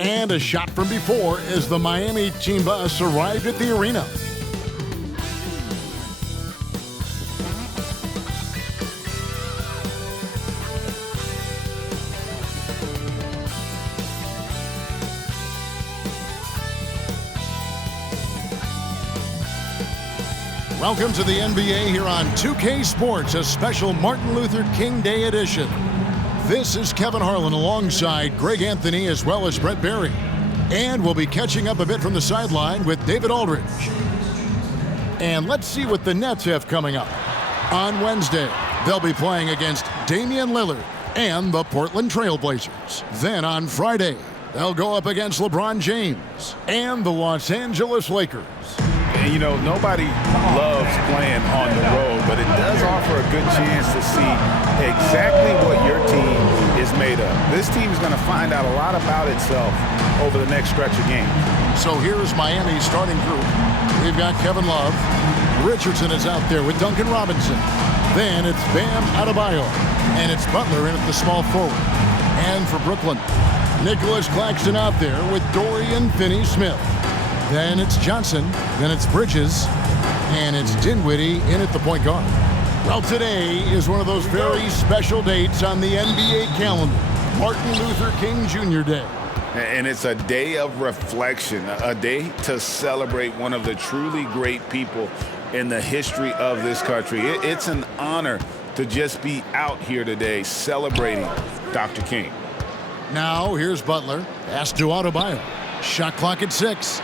And a shot from before as the Miami team bus arrived at the arena. Welcome to the NBA here on 2K Sports, a special Martin Luther King Day edition. This is Kevin Harlan alongside Greg Anthony as well as Brett Berry. And we'll be catching up a bit from the sideline with David Aldridge. And let's see what the Nets have coming up. On Wednesday, they'll be playing against Damian Lillard and the Portland Trail Blazers. Then on Friday, they'll go up against LeBron James and the Los Angeles Lakers. And, you know, nobody loves playing on the road, but it does offer a good chance to see exactly what your team is made of. This team is going to find out a lot about itself over the next stretch of games. So here's Miami's starting group. We've got Kevin Love. Richardson is out there with Duncan Robinson. Then it's Bam Adebayo. And it's Butler in at the small forward. And for Brooklyn, Nicholas Claxton out there with Dorian Finney-Smith. Then it's Johnson, then it's Bridges, and it's Dinwiddie in at the point guard. Well, today is one of those very special dates on the NBA calendar, Martin Luther King Jr. Day. And it's a day of reflection, a day to celebrate one of the truly great people in the history of this country. It's an honor to just be out here today celebrating Dr. King. Now, here's Butler, pass to Adebayo. Shot clock at 6.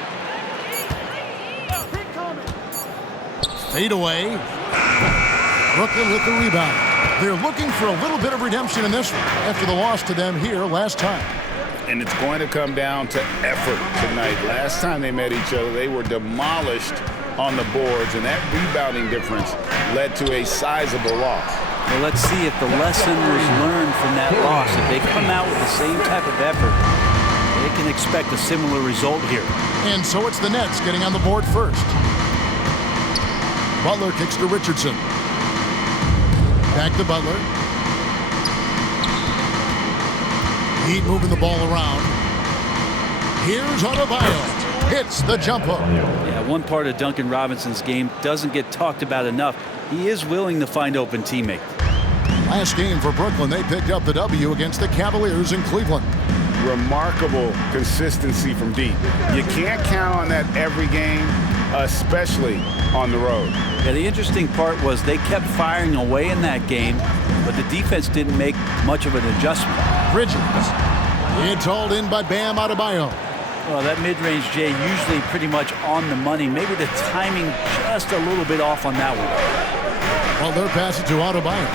Fade away. Brooklyn with the rebound. They're looking for a little bit of redemption in this one after the loss to them here last time. And it's going to come down to effort tonight. Last time they met each other, they were demolished on the boards, and that rebounding difference led to a sizable loss. Well, let's see if the lesson was learned from that loss. If they come out with the same type of effort, they can expect a similar result here. And so it's the Nets getting on the board first. Butler kicks to Richardson. Back to Butler. Heat moving the ball around. Here's Adebayo. Hits the jump hook. Yeah, one part of Duncan Robinson's game doesn't get talked about enough. He is willing to find open teammates. Last game for Brooklyn, they picked up the W against the Cavaliers in Cleveland. Remarkable consistency from deep. You can't count on that every game, especially on the road. Yeah, the interesting part was they kept firing away in that game, but the defense didn't make much of an adjustment. Bridges. It's hauled in by Bam Adebayo. Well, that mid-range, Jay, usually pretty much on the money. Maybe the timing just a little bit off on that one. Well, they're passing to Adebayo.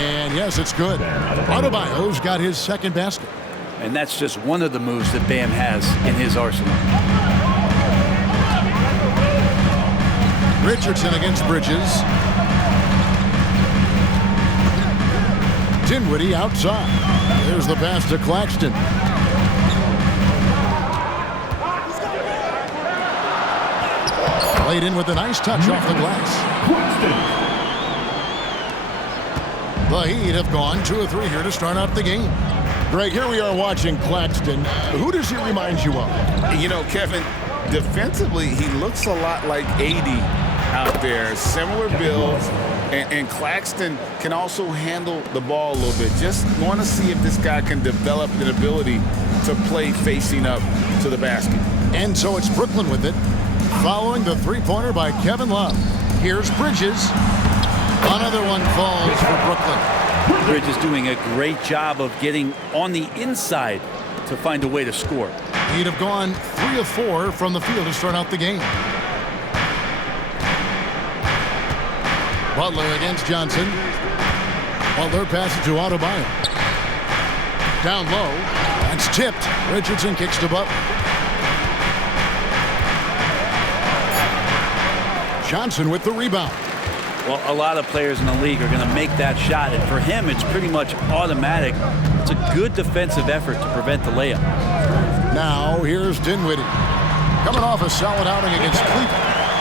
And yes, it's good. Adebayo's got his second basket. And that's just one of the moves that Bam has in his arsenal. Richardson against Bridges. Dinwiddie outside. There's the pass to Claxton. Played in with a nice touch off the glass. The Heat have gone 2 of 3 here to start out the game. Greg, here we are watching Claxton. Who does he remind you of? You know, Kevin, defensively, he looks a lot like AD out there. Similar builds, and Claxton can also handle the ball a little bit. Just want to see if this guy can develop an ability to play facing up to the basket. And so it's Brooklyn with it, following the three-pointer by Kevin Love. Here's Bridges. Another one falls for Brooklyn. Bridges doing a great job of getting on the inside to find a way to score. He'd have gone 3 of 4 from the field to start out the game. Butler against Johnson. Butler passes to Adebayo. Down low. That's tipped. Richardson kicks to Butler. Johnson with the rebound. Well, a lot of players in the league are going to make that shot, and for him, it's pretty much automatic. It's a good defensive effort to prevent the layup. Now, here's Dinwiddie. Coming off a solid outing against Cleveland.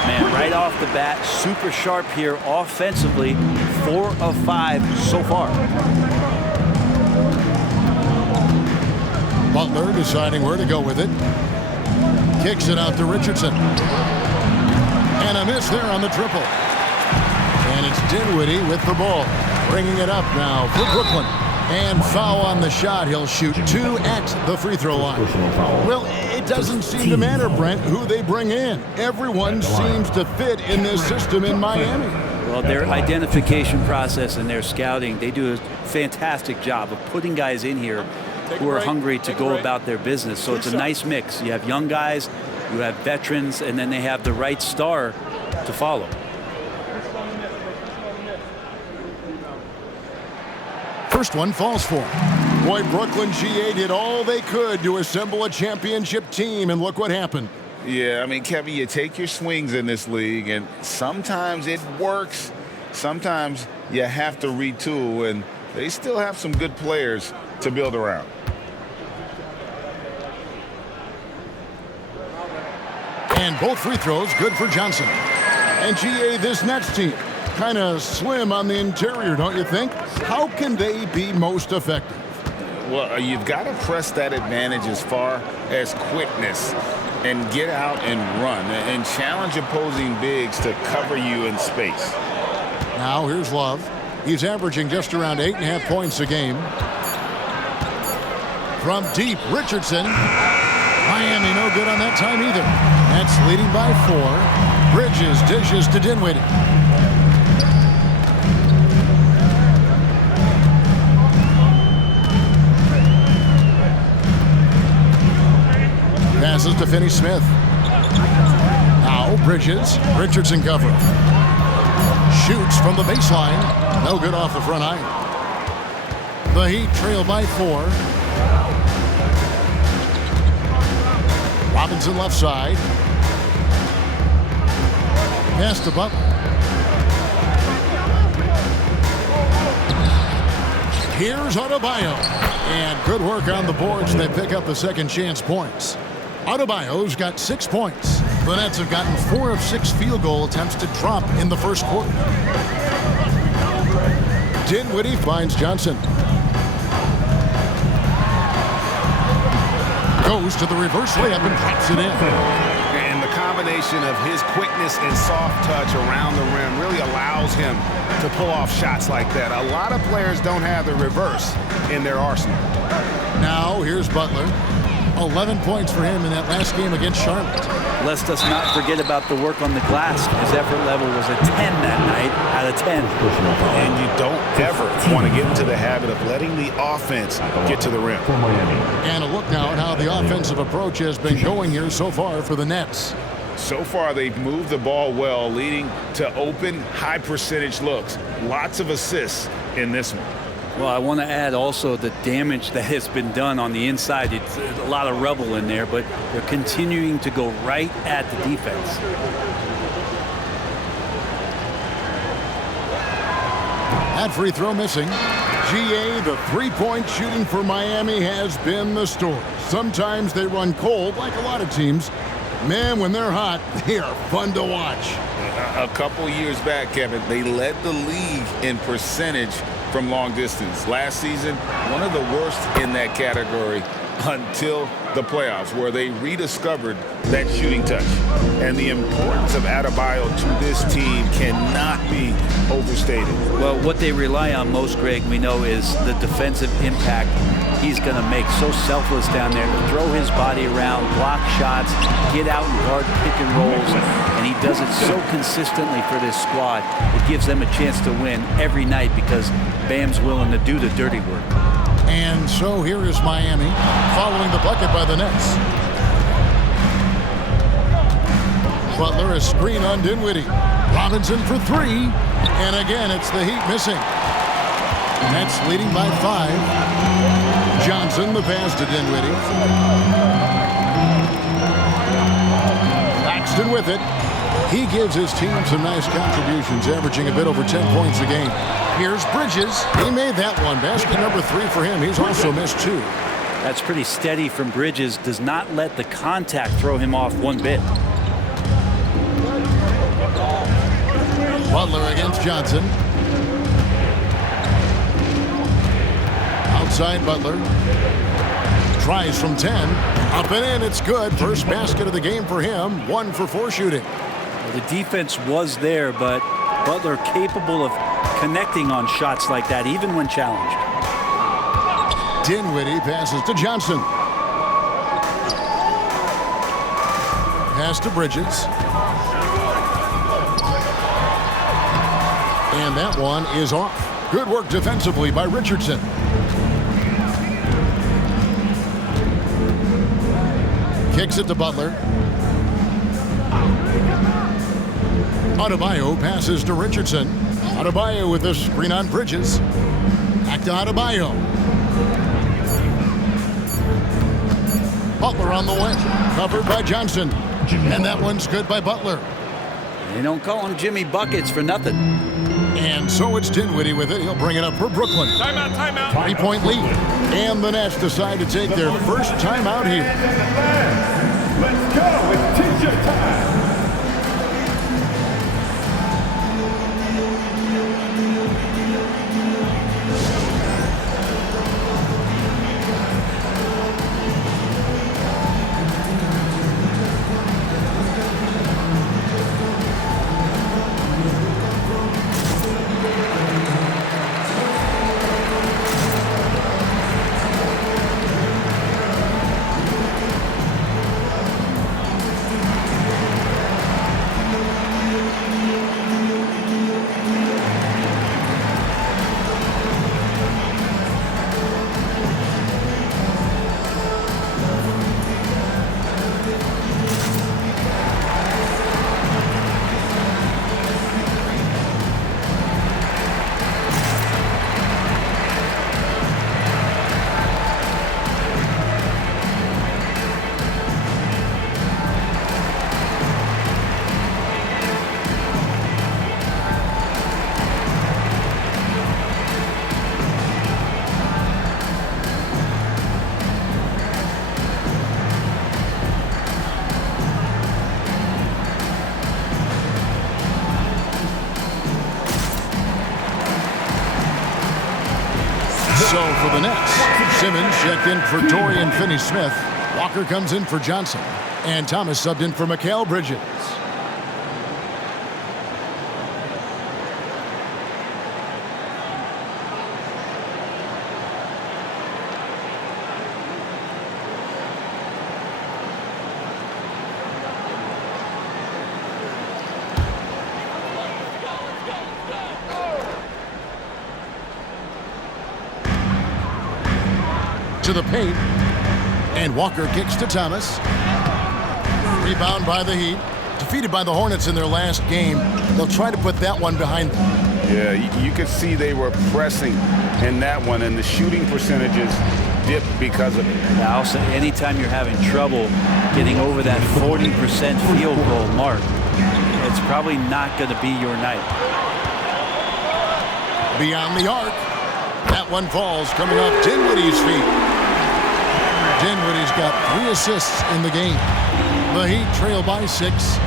Man, right off the bat, super sharp here offensively. 4 of 5 so far. Butler deciding where to go with it. Kicks it out to Richardson. And a miss there on the triple. And it's Dinwiddie with the ball. Bringing it up now for Brooklyn. And foul on the shot. He'll shoot 2 at the free throw line. Well, it doesn't seem to matter, Brent, who they bring in. Everyone seems to fit in this system in Miami. Well, their identification process and their scouting, they do a fantastic job of putting guys in here who are hungry to go about their business. So it's a nice mix. You have young guys, you have veterans, and then they have the right star to follow. First one falls for him. Boy, Brooklyn GA did all they could to assemble a championship team, and look what happened. Yeah, I mean, Kevin, you take your swings in this league, and sometimes it works. Sometimes you have to retool, and they still have some good players to build around. And both free throws good for Johnson. And GA, this Nets team, kind of slim on the interior, don't you think? How can they be most effective? Well, you've got to press that advantage as far as quickness and get out and run and challenge opposing bigs to cover you in space. Now here's Love. He's averaging just around 8.5 points a game. From deep, Richardson. Miami no good on that time either. That's leading by 4. Bridges dishes to Dinwiddie. Passes to Finney-Smith. Now Bridges. Richardson cover. Shoots from the baseline. No good off the front iron. The Heat trail by 4. Robinson left side. Pass to Butler. Here's Adebayo. And good work on the boards. They pick up the second chance points. Adebayo's got 6 points. The Nets have gotten 4 of 6 field goal attempts to drop in the first quarter. Dinwiddie finds Johnson. Goes to the reverse layup and drops it in. And the combination of his quickness and soft touch around the rim really allows him to pull off shots like that. A lot of players don't have the reverse in their arsenal. Now here's Butler. 11 points for him in that last game against Charlotte. Let's us not forget about the work on the glass. His effort level was a 10 that night out of 10. And you don't ever want to get into the habit of letting the offense get to the rim. And a look now at how the offensive approach has been going here so far for the Nets. So far, they've moved the ball well, leading to open, high-percentage looks. Lots of assists in this one. Well, I want to add also the damage that has been done on the inside. It's a lot of rubble in there, but they're continuing to go right at the defense. That free throw missing. GA, the three-point shooting for Miami has been the story. Sometimes they run cold, like a lot of teams. Man, when they're hot, they are fun to watch. A couple years back, Kevin, they led the league in percentage from long distance. Last season, one of the worst in that category until the playoffs, where they rediscovered that shooting touch. And the importance of Adebayo to this team cannot be overstated. Well, what they rely on most, Greg, we know, is the defensive impact he's going to make. So selfless down there to throw his body around, block shots, get out and guard pick and rolls, and he does it so consistently for this squad. It gives them a chance to win every night because Bam's willing to do the dirty work. And so here is Miami following the bucket by the Nets. Butler, a screen on Dinwiddie. Robinson for 3. And again, it's the Heat missing. Nets leading by 5. Johnson, the pass to Dinwiddie. Paxton with it. He gives his team some nice contributions, averaging a bit over 10 points a game. Here's Bridges. He made that one. Basket number 3 for him. He's also missed 2. That's pretty steady from Bridges. Does not let the contact throw him off one bit. Butler against Johnson. Outside Butler. Tries from 10. Up and in, it's good. First basket of the game for him. 1 for 4 shooting. Well, the defense was there, but Butler capable of connecting on shots like that, even when challenged. Dinwiddie passes to Johnson. Pass to Bridges. And that one is off. Good work defensively by Richardson. Kicks it to Butler. Adebayo passes to Richardson. Adebayo with the screen on Bridges. Back to Adebayo. Butler on the wing. Covered by Johnson. And that one's good by Butler. They don't call him Jimmy Buckets for nothing. And so it's Dinwiddie with it. He'll bring it up for Brooklyn. Timeout, timeout. 3-point lead. And the Nets decide to take their first timeout here. Let's go. It's t-shirt time. So for the Nets, Simmons checked in for Dorian Finney-Smith. Walker comes in for Johnson. And Thomas subbed in for Mikal Bridges. To the paint, and Walker kicks to Thomas. Rebound by the Heat. Defeated by the Hornets in their last game. They'll try to put that one behind them. Yeah, you could see they were pressing in that one, and the shooting percentages dipped because of it. Now, also, anytime you're having trouble getting over that 40% field goal mark, it's probably not going to be your night. Beyond the arc. That one falls coming off Dinwiddie's feet. Dinwiddie's got 3 assists in the game. The Heat trail by 6.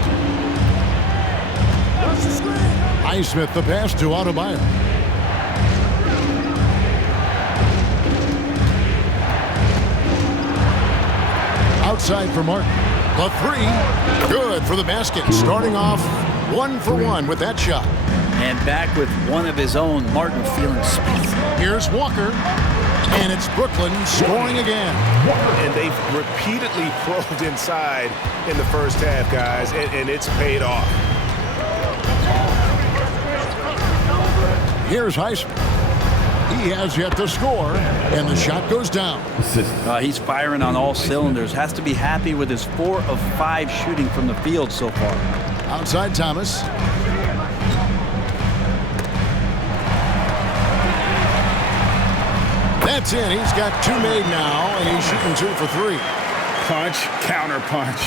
Highsmith the pass to Adebayo. Outside for Martin. The 3. Good for the basket. Starting off 1 for 1 with that shot. And back with one of his own, Martin feeling speed. Here's Walker. And it's Brooklyn scoring again. And they've repeatedly probed inside in the first half, guys, and it's paid off. Here's Highsmith. He has yet to score, and the shot goes down. He's firing on all cylinders. Has to be happy with his 4 of 5 shooting from the field so far. Outside Thomas. That's in. He's got 2 made now, and he's shooting 2 for 3. Punch, counter punch.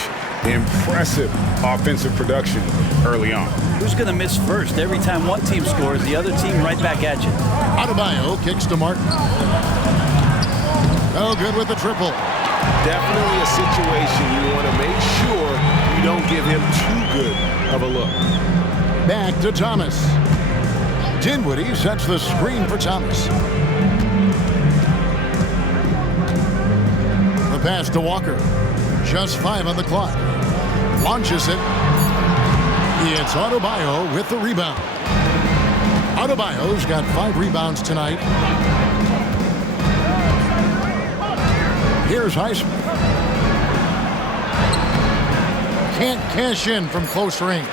Impressive offensive production early on. Who's going to miss first? Every time one team scores, the other team right back at you. Adebayo kicks to Martin. Oh, good with the triple. Definitely a situation you want to make sure you don't give him too good of a look. Back to Thomas. Dinwiddie sets the screen for Thomas. The pass to Walker. Just 5 on the clock. Launches it. It's Adebayo with the rebound. Adebayo's got 5 rebounds tonight. Here's Highsmith. Can't cash in from close range.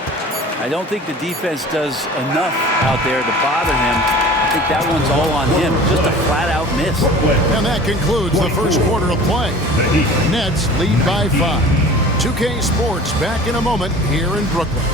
I don't think the defense does enough out there to bother him. I think that one's all on him. Just a flat-out miss. And that concludes the first quarter of play. Nets lead by 5. 2K Sports back in a moment here in Brooklyn.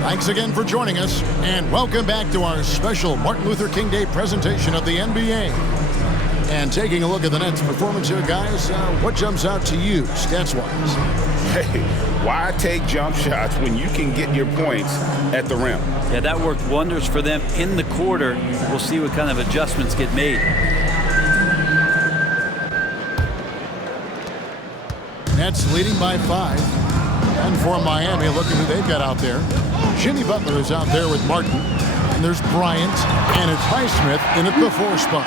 Thanks again for joining us, and welcome back to our special Martin Luther King Day presentation of the NBA. And taking a look at the Nets' performance here, guys, what jumps out to you, stats-wise? Hey, why take jump shots when you can get your points at the rim? Yeah, that worked wonders for them in the quarter. We'll see what kind of adjustments get made. Nets leading by 5. And for Miami, look at who they've got out there. Jimmy Butler is out there with Martin. And there's Bryant. And it's Highsmith in at the 4 spot.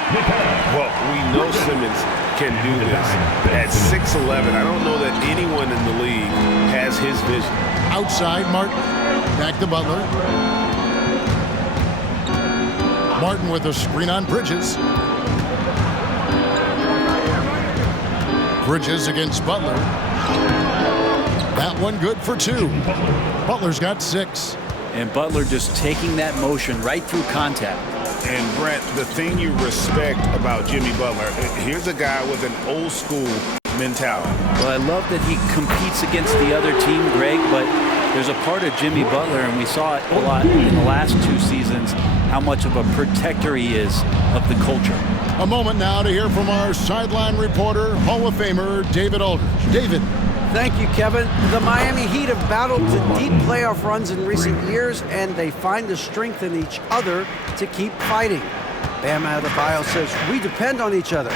Well, we know Simmons can do this. At 6'11", I don't know that anyone in the league has his vision. Outside, Martin. Back to Butler. Martin with a screen on Bridges. Bridges against Butler. That one good for 2. Butler's got 6. And Butler just taking that motion right through contact. And Brent, the thing you respect about Jimmy Butler, here's a guy with an old school mentality. Well, I love that he competes against the other team, Greg, but there's a part of Jimmy Butler, and we saw it a lot in the last 2 seasons, how much of a protector he is of the culture. A moment now to hear from our sideline reporter, Hall of Famer David Aldridge. David. Thank you, Kevin. The Miami Heat have battled to deep playoff runs in recent years, and they find the strength in each other to keep fighting. Bam Adebayo says, we depend on each other.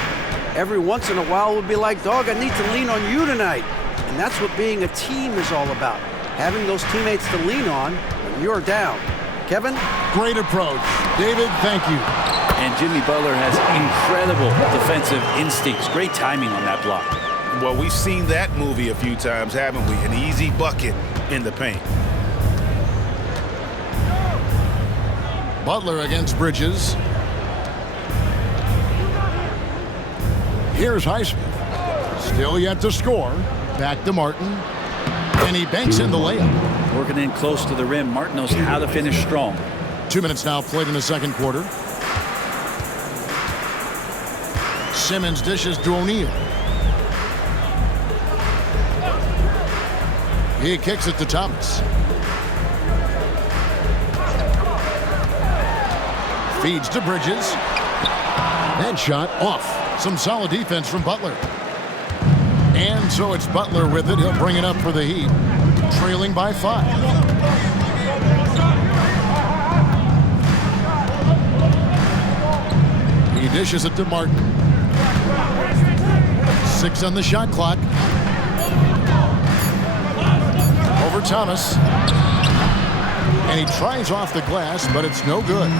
Every once in a while we'll be like, dog, I need to lean on you tonight. And that's what being a team is all about. Having those teammates to lean on when you're down. Kevin? Great approach. David, thank you. And Jimmy Butler has incredible defensive instincts. Great timing on that block. Well, we've seen that movie a few times, haven't we? An easy bucket in the paint. Butler against Bridges. Here's Highsmith. Still yet to score. Back to Martin. And he banks in the layup. Working in close to the rim. Martin knows how to finish strong. 2 minutes now played in the second quarter. Simmons dishes to O'Neal. He kicks it to Thomas. Feeds to Bridges. That shot off. Some solid defense from Butler. And so it's Butler with it. He'll bring it up for the Heat. Trailing by 5. He dishes it to Martin. 6 on the shot clock. Over Thomas. And he tries off the glass, but it's no good.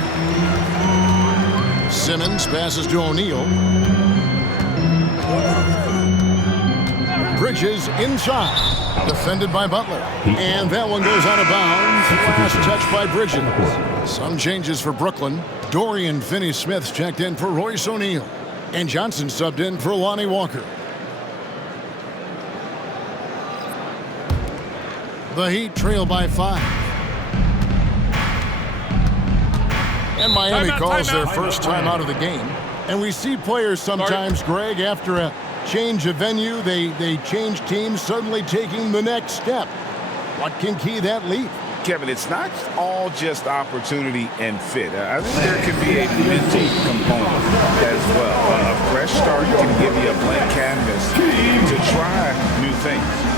Simmons passes to O'Neal. Bridges inside. Defended by Butler. And that one goes out of bounds. Last touch by Bridges. Some changes for Brooklyn. Dorian Finney-Smith's checked in for Royce O'Neal. And Johnson subbed in for Lonnie Walker. The Heat trail by 5. And Miami calls their first time out of the game. And we see players sometimes, Greg, after a change of venue, they change teams, suddenly taking the next step. What can key that leap? Kevin, it's not all just opportunity and fit. I think there could be a mental component as well. A fresh start can give you a blank canvas to try new things.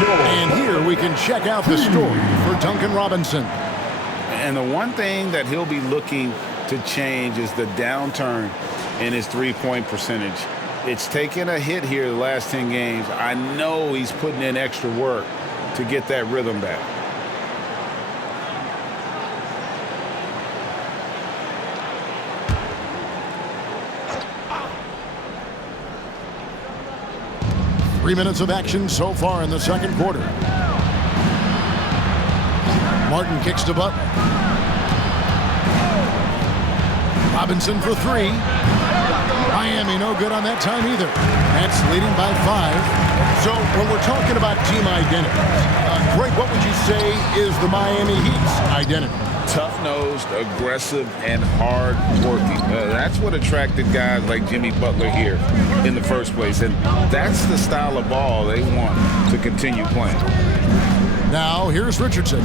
And here we can check out the story for Duncan Robinson. And the one thing that he'll be looking to change is the downturn in his three-point percentage. It's taken a hit here the last 10 games. I know he's putting in extra work to get that rhythm back. Three minutes of action so far in the second quarter. Martin kicks to Butler. Robinson for three. Miami no good on that time either. That's leading by 5. So when we're talking about team identity, Greg, what would you say is the Miami Heat's identity? Tough-nosed, aggressive, and hard-working. That's what attracted guys like Jimmy Butler here in the first place. And that's the style of ball they want to continue playing. Now, here's Richardson.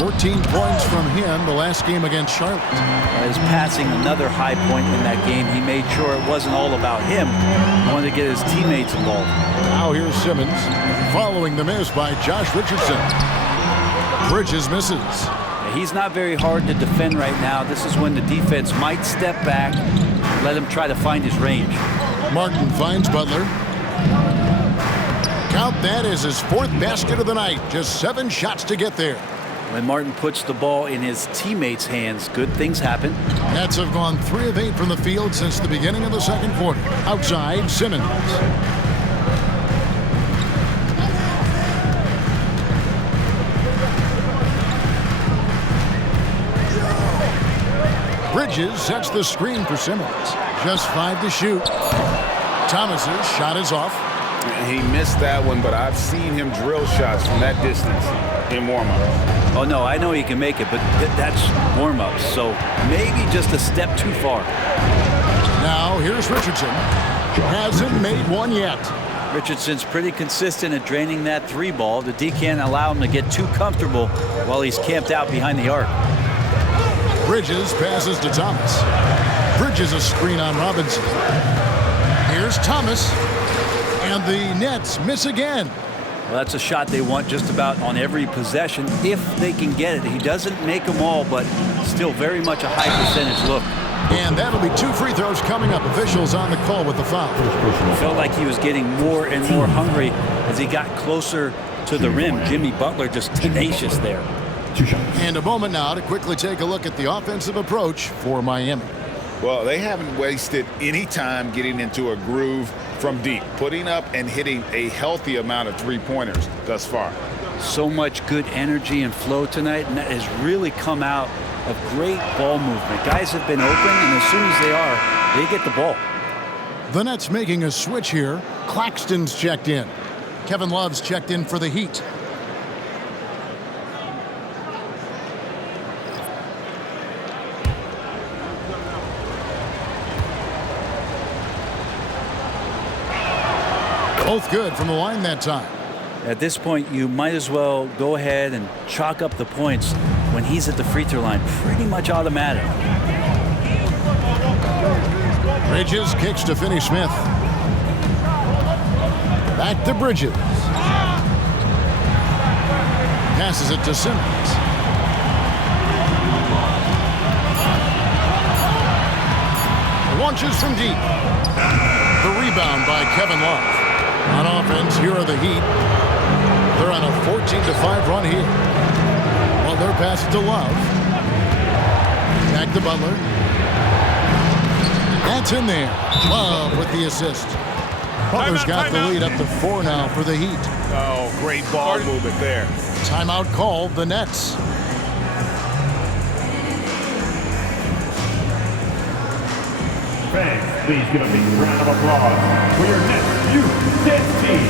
14 points from him the last game against Charlotte. His passing, another high point in that game. He made sure it wasn't all about him. He wanted to get his teammates involved. Now here's Simmons following the miss by Josh Richardson. Bridges misses. He's not very hard to defend right now. This is when the defense might step back, let him try to find his range. Martin finds Butler. Count that as his 4th basket of the night. Just 7 shots to get there. When Martin puts the ball in his teammates' hands, good things happen. Nets have gone 3 of 8 from the field since the beginning of the second quarter. Outside, Simmons. Bridges sets the screen for Simmons. Just 5 to shoot. Thomas's shot is off. He missed that one, but I've seen him drill shots from that distance in warm-ups. Oh, no, I know he can make it, but that's warm-ups, so maybe just a step too far. Now, here's Richardson. Hasn't made one yet. Richardson's pretty consistent at draining that 3 ball. The D can't allow him to get too comfortable while he's camped out behind the arc. Bridges passes to Thomas. Bridges a screen on Robinson. Here's Thomas. And the Nets miss again. Well, that's a shot they want just about on every possession if they can get it. He doesn't make them all, but still very much a high percentage look. And that'll be 2 free throws coming up. Officials on the call with the foul. Felt like he was getting more and more hungry as he got closer to the rim. Jimmy Butler just tenacious there. And a moment now to quickly take a look at the offensive approach for Miami. Well, they haven't wasted any time getting into a groove from deep, putting up and hitting a healthy amount of three-pointers thus far. So much good energy and flow tonight, and that has really come out of great ball movement. Guys have been open, and as soon as they are, they get the ball. The Nets making a switch here. Claxton's checked in. Kevin Love's checked in for the Heat. Both good from the line that time. At this point, you might as well go ahead and chalk up the points when he's at the free throw line. Pretty much automatic. Bridges kicks to Finney-Smith. Back to Bridges. Passes it to Simmons. Launches from deep. The rebound by Kevin Love. On offense, here are the Heat. They're on a 14-5 run here. Well, their pass to Love. Back to Butler. That's in there. Love with the assist. Butler's got the lead up to 4 now for the Heat. Oh, great ball movement there. Timeout called, the Nets. Fans, please give a big round of applause for your Nets Youth Dance Team.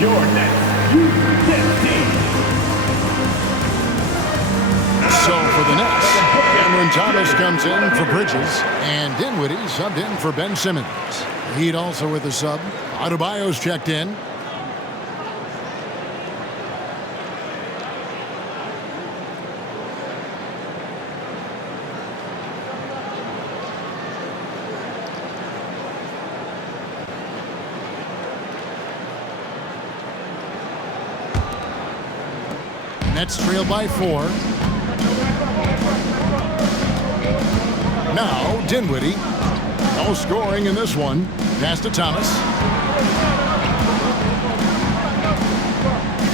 Your Nets Youth Dance Team. So for the Nets, Cameron Thomas comes in for Bridges, and Dinwiddie subbed in for Ben Simmons. Heat also with a sub. Adebayo's checked in. Nets trail by 4. Now Dinwiddie. No scoring in this one. Pass to Thomas.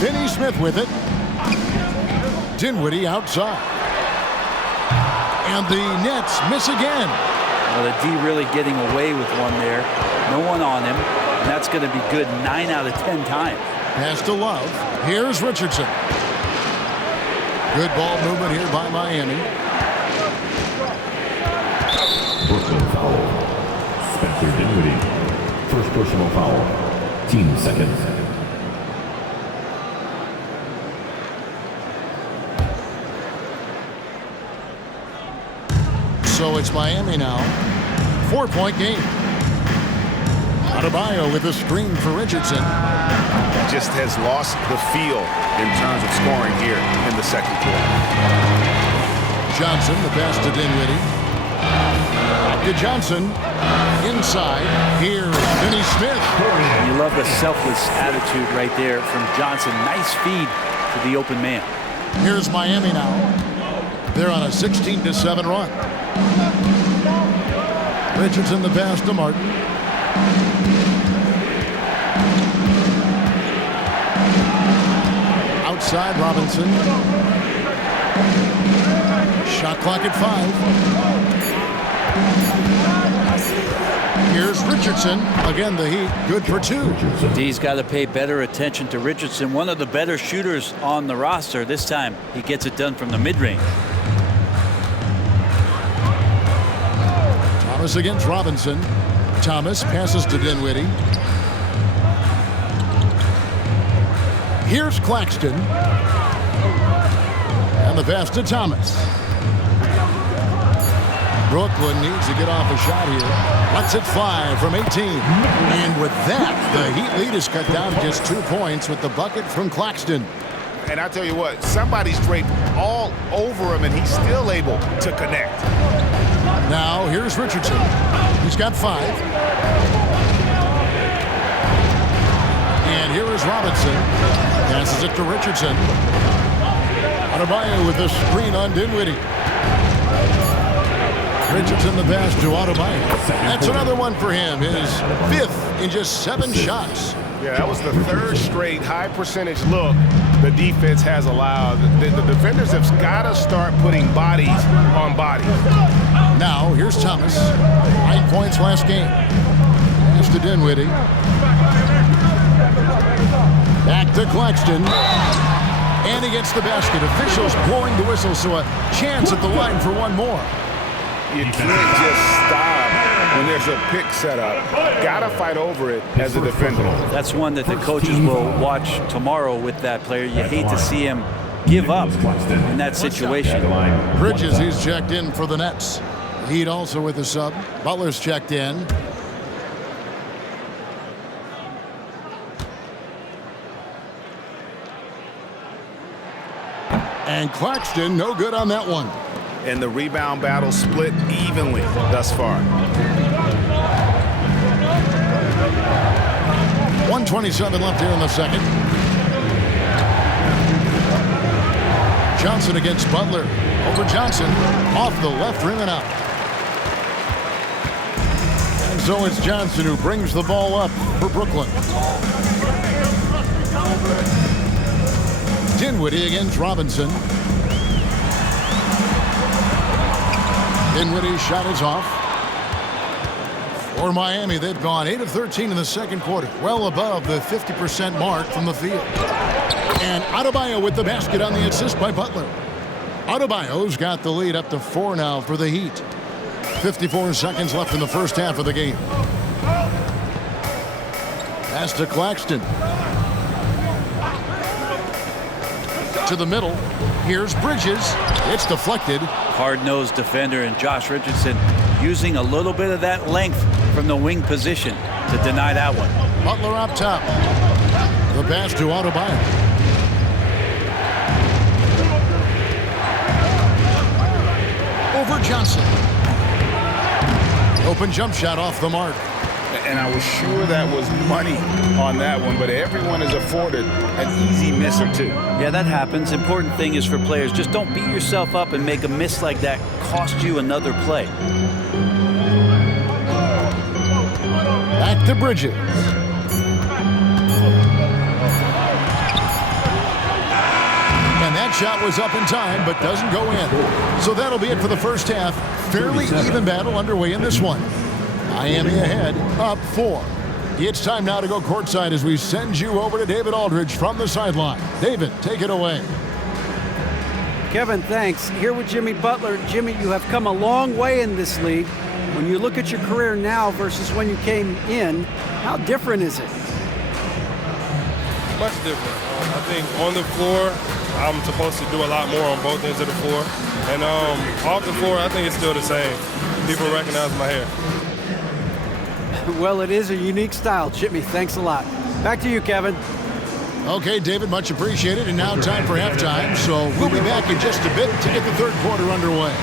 Finney-Smith with it. Dinwiddie outside. And the Nets miss again. Well, the D really getting away with one there. No one on him. And that's going to be good 9 out of 10 times. Pass to Love. Here's Richardson. Good ball movement here by Miami. Brooklyn foul. Spencer Dinwiddie. First personal foul. Team second. So it's Miami now. 4-point game. Adebayo with a screen for Richardson. Just has lost the feel in terms of scoring here in the second quarter. Johnson, the pass to Dinwiddie. Back to Johnson. Inside. Here's Finney-Smith. You love the selfless attitude right there from Johnson. Nice feed to the open man. Here's Miami now. They're on a 16-7 run. Richardson, the pass to Martin. Outside Robinson. Shot clock at 5. Here's Richardson. Again, the Heat good for 2. D's got to pay better attention to Richardson, one of the better shooters on the roster. This time he gets it done from the mid-range. Thomas against Robinson. Thomas passes to Dinwiddie. Here's Claxton. And the pass to Thomas. Brooklyn needs to get off a shot here. Lets it fly from 18. And with that, the Heat lead is cut down to just 2 points with the bucket from Claxton. And I tell you what, somebody's draped all over him, and he's still able to connect. Now, here's Richardson. He's got 5. And here is Robinson. Passes it to Richardson. Adebayo with the screen on Dinwiddie. Richardson the pass to Adebayo. That's another one for him. His 5th in just 7 shots. Yeah, that was the 3rd straight high percentage look the defense has allowed. The defenders have got to start putting bodies on bodies. Now, here's Thomas. 9 points last game. Pass to Dinwiddie. Back to Claxton. And he gets the basket. Officials blowing the whistle, so a chance at the line for one more. You can't just stop when there's a pick set up. Got to fight over it as a defender. That's one that the coaches will watch tomorrow with that player. You hate to see him give up in that situation. Bridges, he's checked in for the Nets. Heat also with the sub. Butler's checked in. And Claxton, no good on that one. And the rebound battle split evenly thus far. 1:27 left here in the second. Johnson against Butler. Over Johnson. Off the left rim and out. And so it's Johnson who brings the ball up for Brooklyn. Dinwiddie against Robinson. Dinwiddie's shot is off. For Miami, they've gone 8 of 13 in the second quarter, well above the 50% mark from the field. And Adebayo with the basket on the assist by Butler. Adebayo's got the lead up to 4 now for the Heat. 54 seconds left in the first half of the game. Pass to Claxton. To the middle. Here's Bridges. It's deflected. Hard-nosed defender, and Josh Richardson using a little bit of that length from the wing position to deny that one. Butler up top. The pass to Adebayo. Over Johnson. Open jump shot off the mark. And I was sure that was money on that one, but everyone is afforded an easy miss or two. Yeah, that happens. Important thing is for players, just don't beat yourself up and make a miss like that cost you another play. Back to Bridges. And that shot was up in time, but doesn't go in. So that'll be it for the first half. Fairly even battle underway in this one. Miami ahead, up 4. It's time now to go courtside as we send you over to David Aldridge from the sideline. David, take it away. Kevin, thanks. Here with Jimmy Butler. Jimmy, you have come a long way in this league. When you look at your career now versus when you came in, how different is it? Much different. I think on the floor, I'm supposed to do a lot more on both ends of the floor. And off the floor, I think it's still the same. People recognize my hair. Well, it is a unique style, Jimmy. Thanks a lot. Back to you, Kevin. Okay, David, much appreciated. And now time for halftime. So we'll be back in just a bit to get the third quarter underway.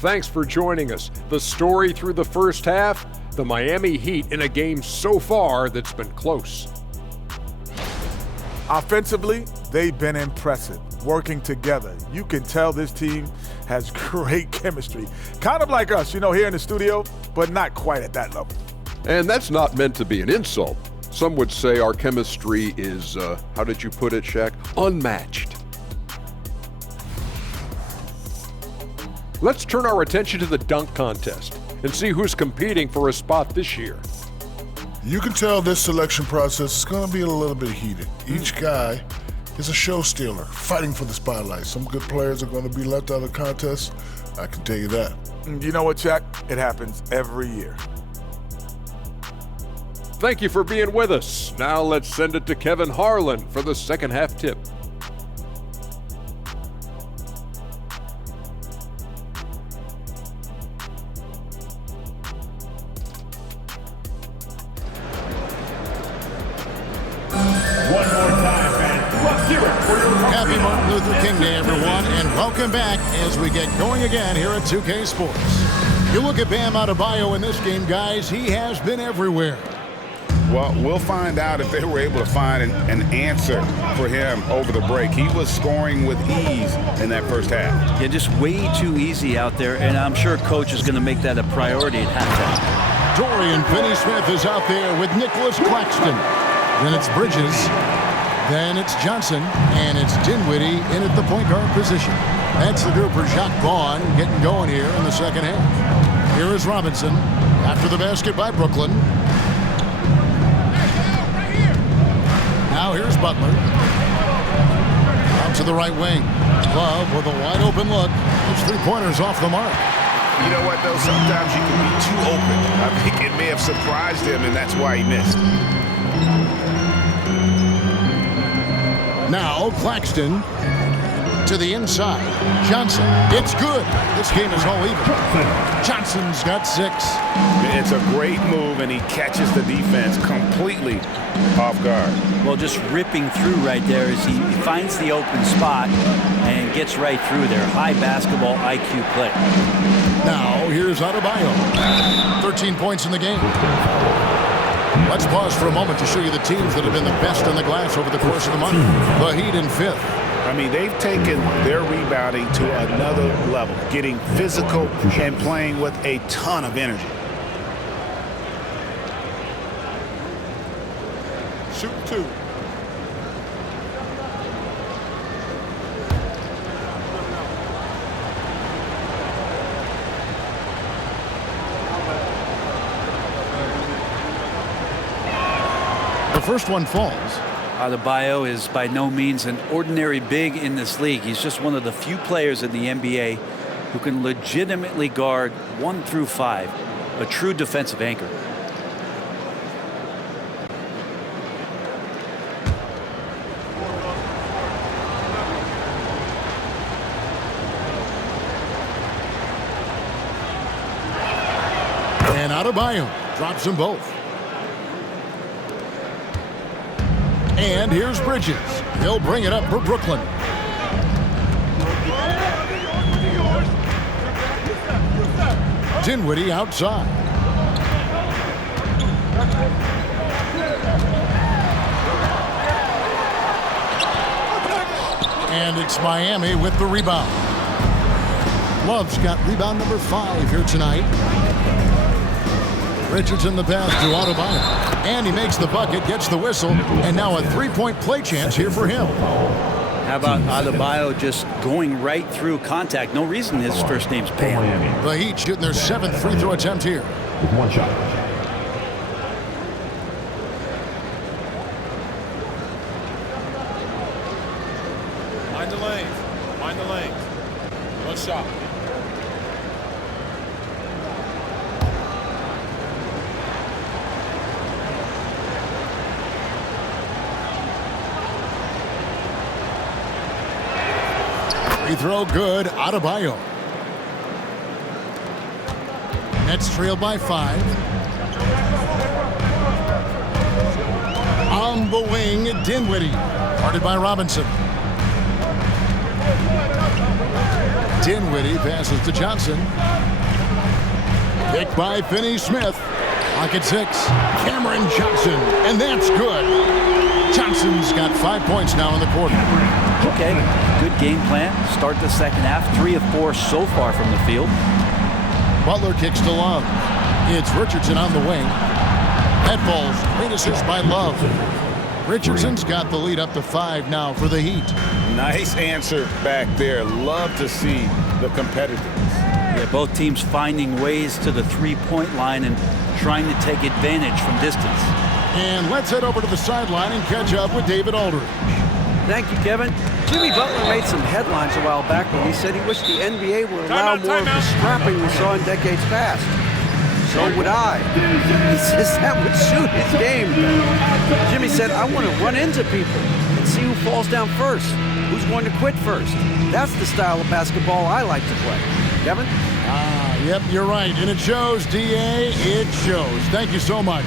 Thanks for joining us. The story through the first half, the Miami Heat in a game so far that's been close. Offensively, they've been impressive, working together. You can tell this team has great chemistry. Kind of like us, here in the studio, but not quite at that level. And that's not meant to be an insult. Some would say our chemistry is, how did you put it, Shaq? Unmatched. Let's turn our attention to the dunk contest and see who's competing for a spot this year. You can tell this selection process is going to be a little bit heated. Each guy is a show stealer, fighting for the spotlight. Some good players are going to be left out of the contest. I can tell you that. You know what, Shaq? It happens every year. Thank you for being with us. Now let's send it to Kevin Harlan for the second half tip. Happy Martin Luther King Day, everyone, and welcome back as we get going again here at 2K Sports. You look at Bam Adebayo in this game, guys, he has been everywhere. Well, we'll find out if they were able to find an answer for him over the break. He was scoring with ease in that first half. Yeah, just way too easy out there, and I'm sure Coach is going to make that a priority at halftime. Dorian Finney-Smith is out there with Nicholas Claxton. Then it's Bridges. Then it's Johnson, and it's Dinwiddie in at the point guard position. That's the group for Jacques Vaughn getting going here in the second half. Here is Robinson after the basket by Brooklyn. Now here's Butler. Out to the right wing. Love with a wide open look. Those three-pointers off the mark. You know what, though? Sometimes you can be too open. I think it may have surprised him, and that's why he missed. Now Claxton to the inside. Johnson, it's good. This game is all even. Johnson's got 6. It's a great move, and he catches the defense completely off guard. Well, just ripping through right there as he finds the open spot and gets right through there. High basketball IQ play. Now here's Adebayo. 13 points in the game. Let's pause for a moment to show you the teams that have been the best on the glass over the course of the month. The Heat in 5th. I mean, they've taken their rebounding to another level, getting physical and playing with a ton of energy. Shooting 2. The first one falls. Adebayo is by no means an ordinary big in this league. He's just one of the few players in the NBA who can legitimately guard 1 through 5, a true defensive anchor. And Adebayo drops them both. And here's Bridges. He'll bring it up for Brooklyn. Dinwiddie outside. And it's Miami with the rebound. Love's got rebound number 5 here tonight. Richardson the pass to Adebayo. And he makes the bucket, gets the whistle, and now a 3-point play chance here for him. How about Adebayo just going right through contact? No reason his first name's Bam. The Heat shooting their 7th free throw attempt here. With 1 shot. Mind the lanes. Mind the lanes. 1 shot. Free throw good. Adebayo. Nets trailed by 5. On the wing, Dinwiddie. Guarded by Robinson. Dinwiddie passes to Johnson. Picked by Finney-Smith. Pocket 6. Cameron Johnson. And that's good. Johnson's got 5 points now in the quarter. Okay, good game plan. Start the second half. 3 of 4 so far from the field. Butler kicks to Love. It's Richardson on the wing. Head balls. Great assist by Love. Richardson's got the lead up to 5 now for the Heat. Nice answer back there. Love to see the competitiveness. Yeah, both teams finding ways to the three-point line and trying to take advantage from distance. And let's head over to the sideline and catch up with David Aldridge. Thank you, Kevin. Jimmy Butler made some headlines a while back when he said he wished the NBA would allow more of the strapping we saw in decades past. So would I. He says that would suit his game. Jimmy said, I want to run into people and see who falls down first, who's going to quit first. That's the style of basketball I like to play. Kevin? Yep, you're right. And it shows, DA. It shows. Thank you so much.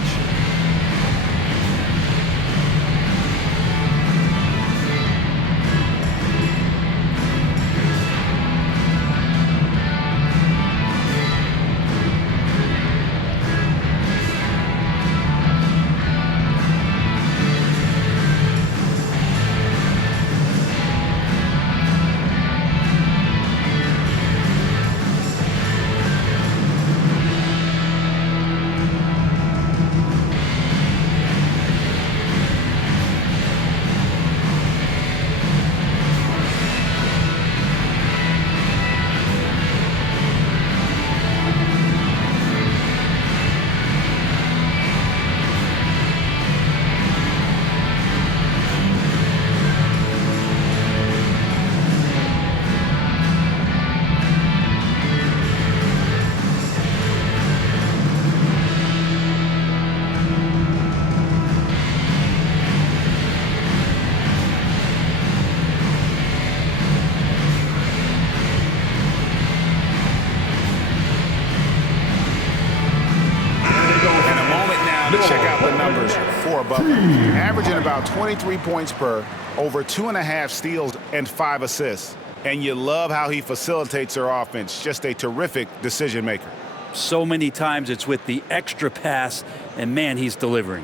Check out the numbers for Butler. Averaging about 23 points per, over 2.5 steals and 5 assists. And you love how he facilitates their offense. Just a terrific decision maker. So many times it's with the extra pass, and man, he's delivering.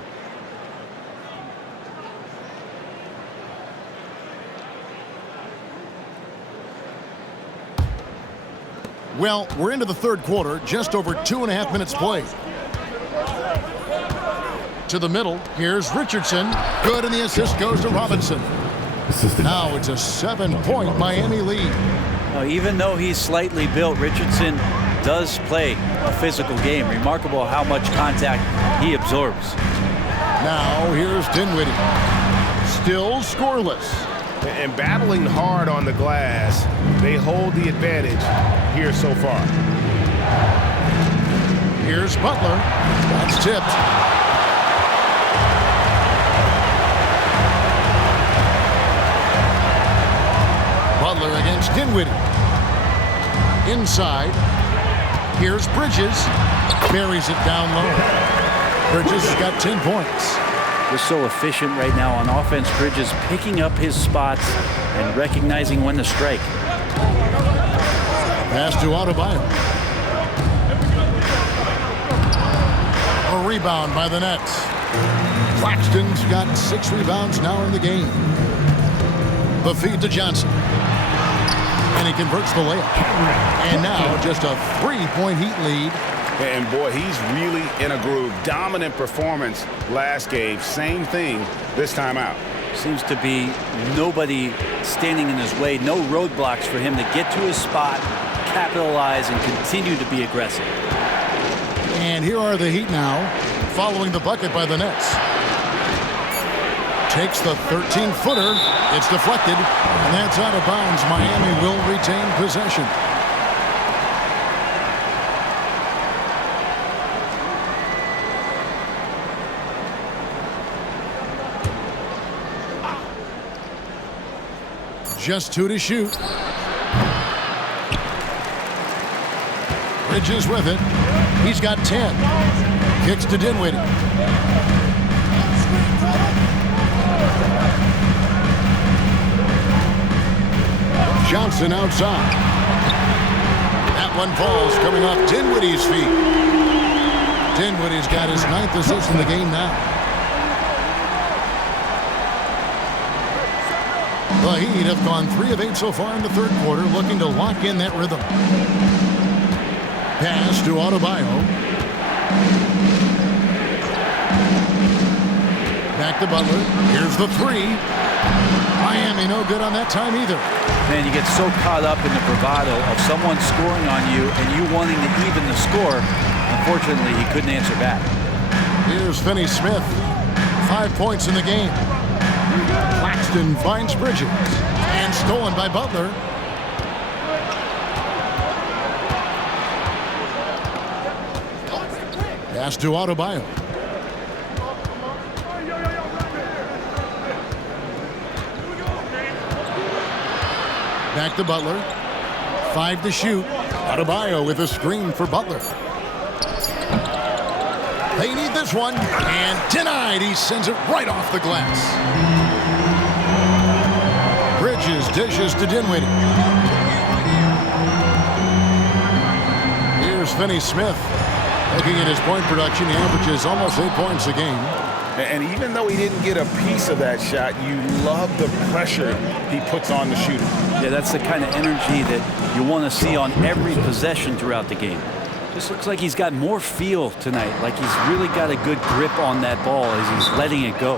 Well, we're into the third quarter, just over 2.5 minutes played. To the middle, here's Richardson. Good, and the assist goes to Robinson. Now it's a 7-point Miami lead. Now, even though he's slightly built, Richardson does play a physical game. Remarkable how much contact he absorbs. Now here's Dinwiddie. Still scoreless. And battling hard on the glass, they hold the advantage here so far. Here's Butler. That's tipped. Butler against Dinwiddie. Inside. Here's Bridges. Buries it down low. Bridges has got 10 points. Just so efficient right now on offense. Bridges picking up his spots and recognizing when to strike. Pass to Adebayo. A rebound by the Nets. Claxton's got 6 rebounds now in the game. The feed to Johnson. And he converts the layup. And now just a 3-point Heat lead. And boy, he's really in a groove. Dominant performance last game. Same thing this time out. Seems to be nobody standing in his way. No roadblocks for him to get to his spot, capitalize, and continue to be aggressive. And here are the Heat now, following the bucket by the Nets. Takes the 13-footer. It's deflected, and that's out of bounds. Miami will retain possession. Just 2 to shoot. Bridges with it. He's got 10. Kicks to Dinwiddie. Johnson outside. one falls, coming off Dinwiddie's feet. Dinwiddie's got his 9th assist in the game now. The Heat have gone 3 of 8 so far in the third quarter, looking to lock in that rhythm. Pass to Adebayo. Back to Butler. Here's the 3. Miami no good on that time either. Man, you get so caught up in the bravado of someone scoring on you and you wanting to even the score. Unfortunately, he couldn't answer back. Here's Finney-Smith. 5 points in the game. Claxton finds Bridges. And stolen by Butler. Pass to Adebayo. Back to Butler. 5 to shoot. Adebayo with a screen for Butler. They need this one. And denied. He sends it right off the glass. Bridges dishes to Dinwiddie. Here's Finney-Smith. Looking at his point production, he averages almost 8 points a game. And even though he didn't get a piece of that shot, you love the pressure he puts on the shooter. Yeah, that's the kind of energy that you want to see on every possession throughout the game. Just looks like he's got more feel tonight, like he's really got a good grip on that ball as he's letting it go.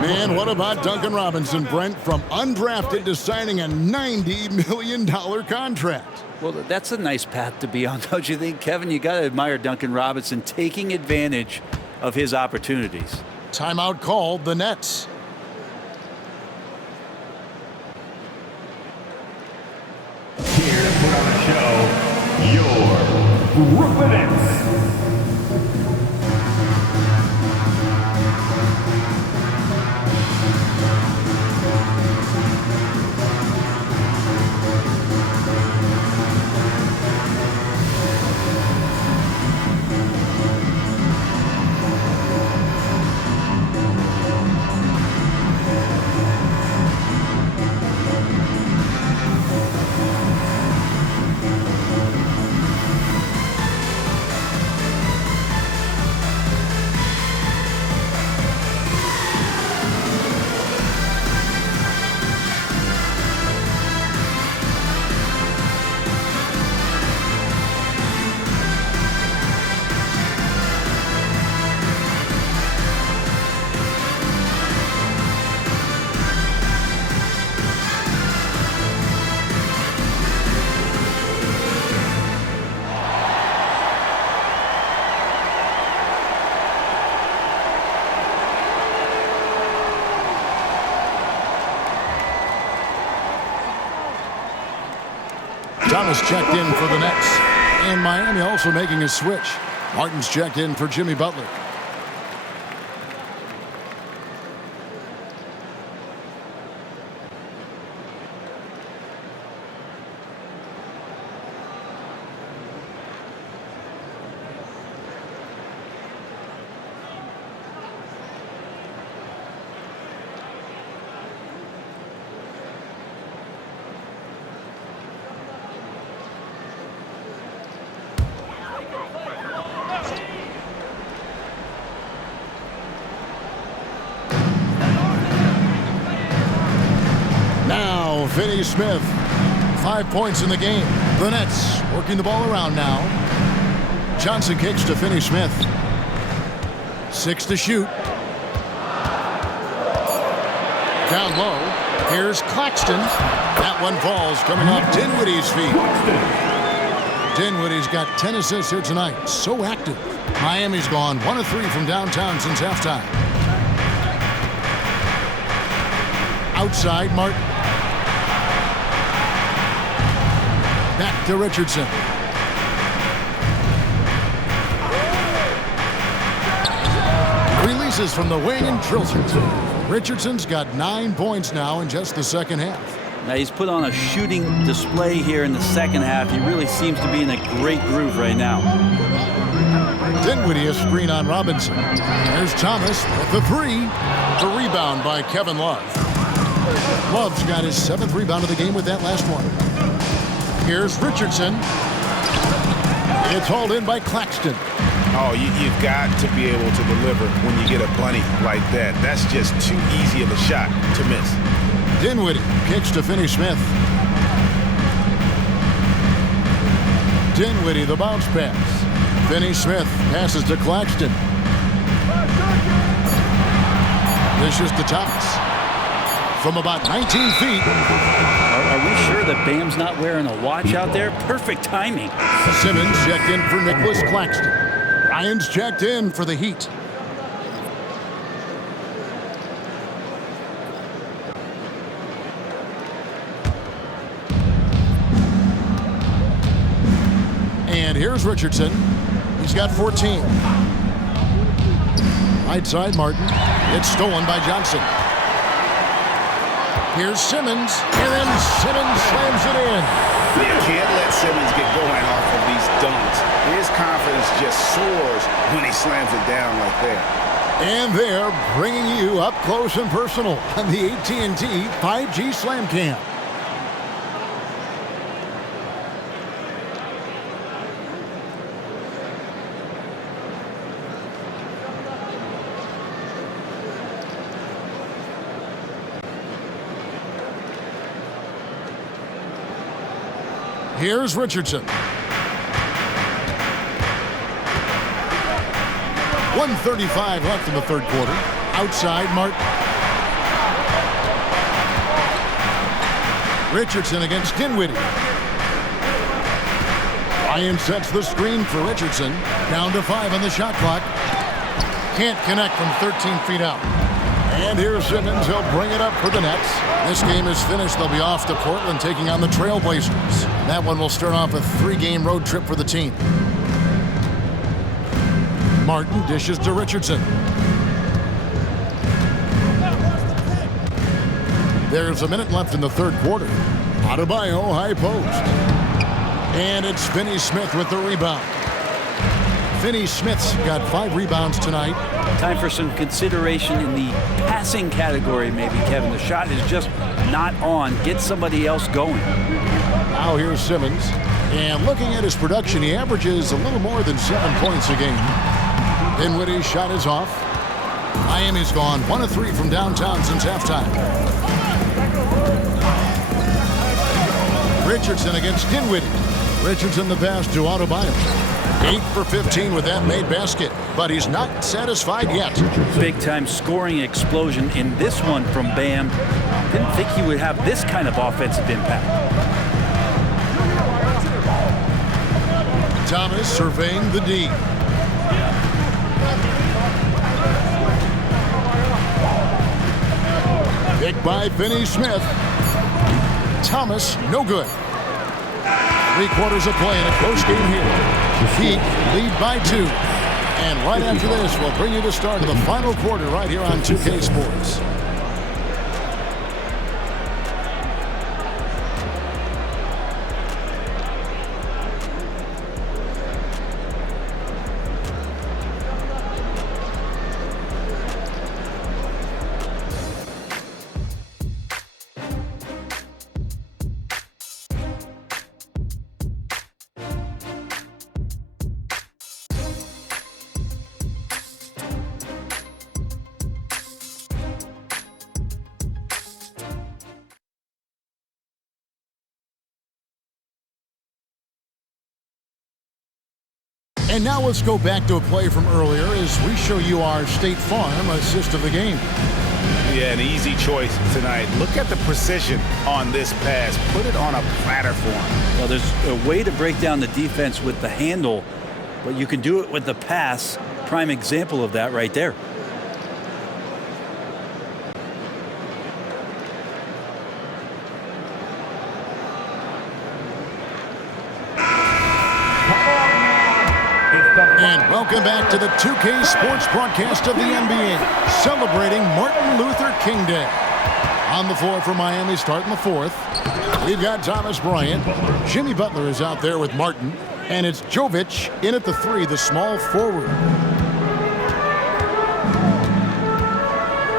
Man, what about Duncan Robinson, Brent, from undrafted to signing a $90 million contract? Well, that's a nice path to be on, don't you think, Kevin? You got to admire Duncan Robinson taking advantage of his opportunities. Timeout called, the Nets. Here to put on the show, your Brooklyn Nets. Thomas checked in for the Nets. And Miami also making a switch. Martin's checked in for Jimmy Butler. Finney-Smith, 5 points in the game. The Nets working the ball around now. Johnson kicks to Finney-Smith. 6 to shoot. Down low. Here's Claxton. That one falls, coming off Dinwiddie's feet. Dinwiddie's got 10 assists here tonight. So active. Miami's gone 1 of 3 from downtown since halftime. Outside, Martin. Back to Richardson. Releases from the wing and drills it. Richardson's got 9 points now in just the second half. Now he's put on a shooting display here in the second half. He really seems to be in a great groove right now. Dinwiddie a screen on Robinson. There's Thomas with the 3. The rebound by Kevin Love. Love's got his 7th rebound of the game with that last one. Here's Richardson. It's hauled in by Claxton. Oh, you've got to be able to deliver when you get a bunny like that. That's just too easy of a shot to miss. Dinwiddie kicks to Finney-Smith. Dinwiddie, the bounce pass. Finney-Smith passes to Claxton. Dishes to Thomas. From about 19 feet. Are we sure that Bam's not wearing a watch out there? Perfect timing. Simmons checked in for Nicholas Claxton. Ryan's checked in for the Heat. And here's Richardson. He's got 14. Right side, Martin. It's stolen by Johnson. Here's Simmons, and Simmons slams it in. You can't let Simmons get going off of these dunks. His confidence just soars when he slams it down like that. And they're bringing you up close and personal on the AT&T 5G Slam Cam. Here's Richardson. 1:35 left in the third quarter. Outside, Martin. Richardson against Dinwiddie. Ryan sets the screen for Richardson. Down to 5 on the shot clock. Can't connect from 13 feet out. And here's Simmons. He'll bring it up for the Nets. This game is finished. They'll be off to Portland taking on the Trailblazers. That one will start off a 3-game road trip for the team. Martin dishes to Richardson. There's a minute left in the third quarter. Adebayo, high post. And it's Finney-Smith with the rebound. Finney-Smith's got 5 rebounds tonight. Time for some consideration in the passing category, maybe, Kevin. The shot is just not on. Get somebody else going. Now here's Simmons. And looking at his production, he averages a little more than 7 points a game. Dinwiddie's shot is off. Miami's gone 1 of 3 from downtown since halftime. Richardson against Dinwiddie. Richardson the pass to Adebayo. 8 for 15 with that made basket, but he's not satisfied yet. Big-time scoring explosion in this one from Bam. Didn't think he would have this kind of offensive impact. Thomas surveying the D. Picked by Finney-Smith. Thomas, no good. 3 quarters of play in a close game here. Heat lead by 2. And right after this, we'll bring you the start of the final quarter right here on 2K Sports. And now let's go back to a play from earlier as we show you our State Farm assist of the game. Yeah, an easy choice tonight. Look at the precision on this pass. Put it on a platter for him. Well, there's a way to break down the defense with the handle, but you can do it with the pass. Prime example of that right there. And welcome back to the 2K Sports broadcast of the NBA, celebrating Martin Luther King Day. On the floor for Miami, starting the fourth, we've got Thomas Bryant. Jimmy Butler is out there with Martin, and it's Jovic in at the 3, the small forward.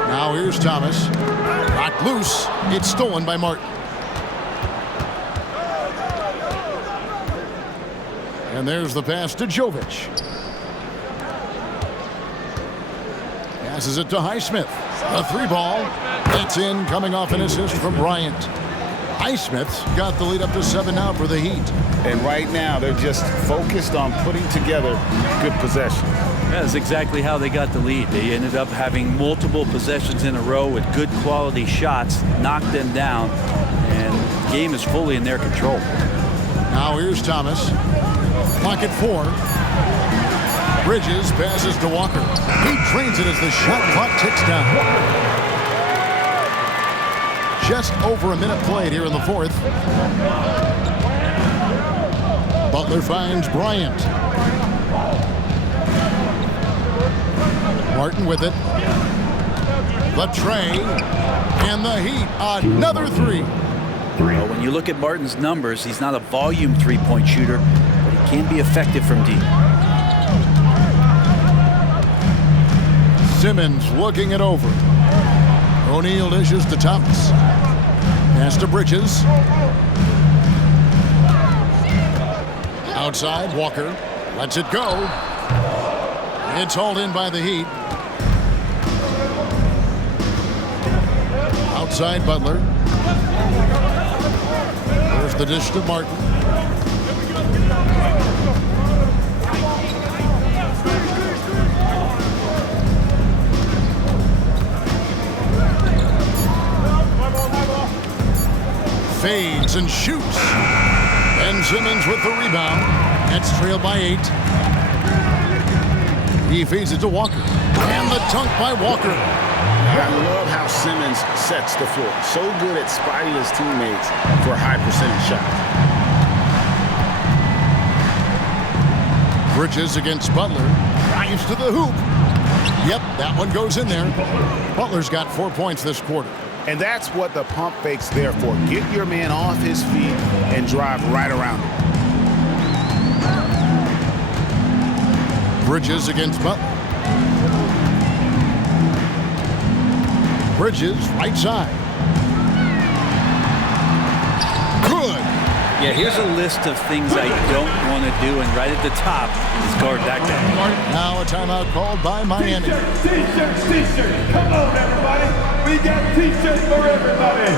Now here's Thomas. Knocked loose. It's stolen by Martin. And there's the pass to Jovic. Passes it to Highsmith. A 3-ball. It's in, coming off an assist from Bryant. Highsmith's got the lead up to 7 now for the Heat. And right now, they're just focused on putting together good possession. That's exactly how they got the lead. They ended up having multiple possessions in a row with good quality shots, knocked them down, and the game is fully in their control. Now here's Thomas. Pocket 4. Bridges passes to Walker. He trains it as the shot clock ticks down. Just over a minute played here in the fourth. Butler finds Bryant. Martin with it. The tray. And the Heat, another 3. Well, when you look at Martin's numbers, he's not a volume three-point shooter, but he can be effective from deep. Simmons looking it over. O'Neal dishes to Thomas. Pass to Bridges. Outside, Walker lets it go. It's hauled in by the Heat. Outside, Butler. There's the dish to Martin. Fades and shoots. Ben Simmons with the rebound. That's trailed by 8. He feeds it to Walker. And the dunk by Walker. I love how Simmons sets the floor. So good at spotting his teammates for high percentage shots. Bridges against Butler. Drives to the hoop. Yep, that one goes in there. Butler's got 4 points this quarter. And that's what the pump fake's there for. Get your man off his feet and drive right around him. Bridges against Butler. Bridges, right side. Good. Yeah, here's a list of things I don't want to do, and right at the top is guard that guy. Now a timeout called by Miami. T-shirts, T-shirts. Come on, everybody. We got T-shirts for everybody.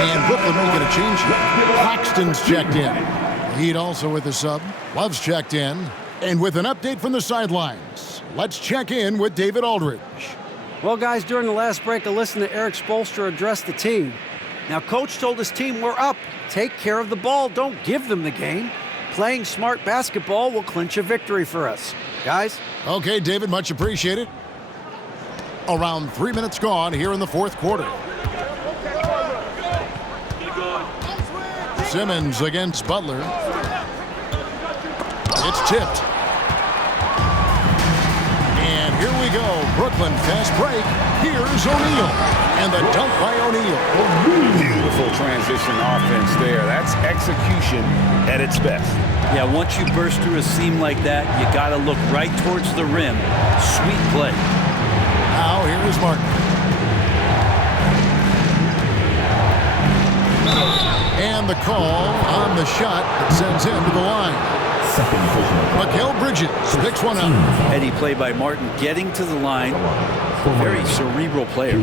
And Brooklyn making a change here. Claxton's checked in. Heat also with the sub. Love's checked in. And with an update from the sidelines, let's check in with David Aldridge. Well, guys, during the last break, I listened to Eric Spoelstra address the team. Now, Coach told his team, we're up. Take care of the ball. Don't give them the game. Playing smart basketball will clinch a victory for us. Guys? Okay, David, much appreciated. Around 3 minutes gone here in the fourth quarter. Simmons against Butler. It's tipped. And here we go. Brooklyn fast break. Here's O'Neal. And the dunk by O'Neal. Beautiful transition offense there. That's execution at its best. Yeah, once you burst through a seam like that, you got to look right towards the rim. Sweet play. Now here is Martin. And the call on the shot that sends him to the line. Mikal Bridges picks one up. Heady play by Martin, getting to the line. Very cerebral player.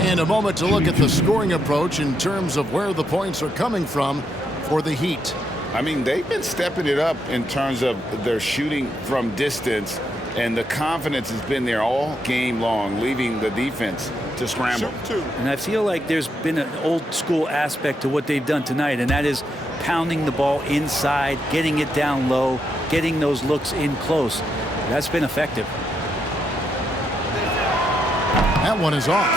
And a moment to look at the scoring approach in terms of where the points are coming from for the Heat. I mean, they've been stepping it up in terms of their shooting from distance, and the confidence has been there all game long, leaving the defense to scramble. And I feel like there's been an old school aspect to what they've done tonight, and that is pounding the ball inside, getting it down low, getting those looks in close. That's been effective. That one is off.